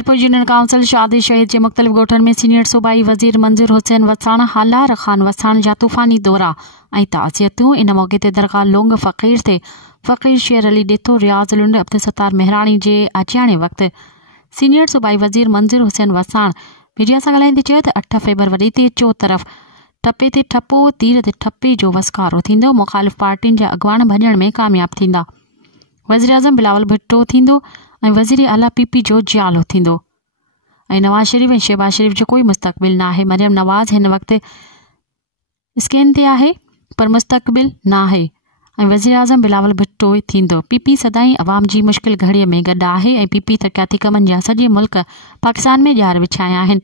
Khairpur union council शादी शहीद के मुख्तलिफ गोठन में सीनियर सूबाई वजीर मंजूर हुसैन वसाण हालार खान वसाण जा तूफ़ानी दौरा ऐं ताज़ियतूं। इन मौके ते दरगाह लोंग फ़कीर ते फ़कीर शेर अली ॾिठो रियाज़ लुंड अब्दुल सत्तार मेहराणी जे अचाणे वक़्तु सीनियर सूबाई वजीर मंजूर हुसैन वसाण मीडिया सां ॻाल्हाईंदे चयो त 8 फेबरवरी ते चोतरफ़ टपे ते ठपो तीर ते ठपे जो वसकारो थींदो। मुख़ालिफ़ पार्टियुनि जा अॻवान भॼण में कामयाब थींदा। वज़ीर आज़म बिलावल भुट्टो थींदो ऐं वज़ीर आला पीपी जो जालो थींदो ऐं नवाज़ शरीफ़ ऐं शहबाज शरीफ़ जो कोई मुस्तक़बिल न आहे। मरियम नवाज़ हिन वक़्तु स्कैन ते आहे पर मुस्तक़बिल न आहे ऐं वज़ीर आज़म बिलावल भुट्टो थींदो। पीपी सदाईं अवाम जी मुश्किल घड़ीअ में गॾु आहे ऐं पीपी तरक़ियाती कमनि जा सॼे मुल्क पाकिस्तान में ॼार विछाया आहिनि।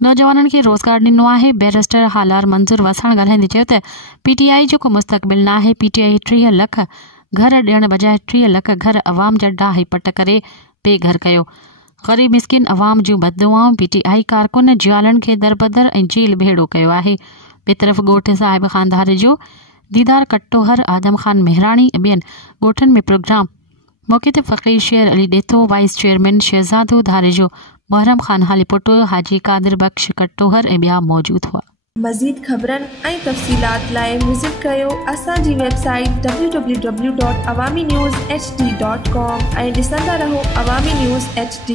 नौजवाननि खे रोज़गार ॾिनो आहे। बैरिस्टर हालार मंजूर वसाण ॻाल्हाईंदे चयो त पीटीआई जो को मुस्तक़बिल न आहे। पीटीआई 30 लख घर ॾियण बजाए 30 लख घर अवाम जा डाही पट करे बेघर कयो। ग़रीब मिस्किन अवाम जूं बददुआऊं पीटीआई कारकुन जियालनि खे दरबदर ऐं जेल भेड़ो कयो आहे। ॿिए तरफ़ ॻोठ साहिब खानदार जो दीदार कटोहर आदम खान मेहराणी ऐं ॿियनि ॻोठनि में प्रोग्राम। मौके ते फ़कीर शेर अली ॾिठो वाइस चेयरमैन शहज़ादो धारे जो मुहर्रम खान हालीपुटो हाजी कादिर बख्श कटोहर ऐं ॿिया मौजूद हुआ। मज़ीद ख़बरनि ऐं तफ़सीलात लाइ विज़िट कयो असांजी वेबसाइट www.awamiNewsHD.com ऐं ॾिसंदा रहो अवामी न्यूज़ HD।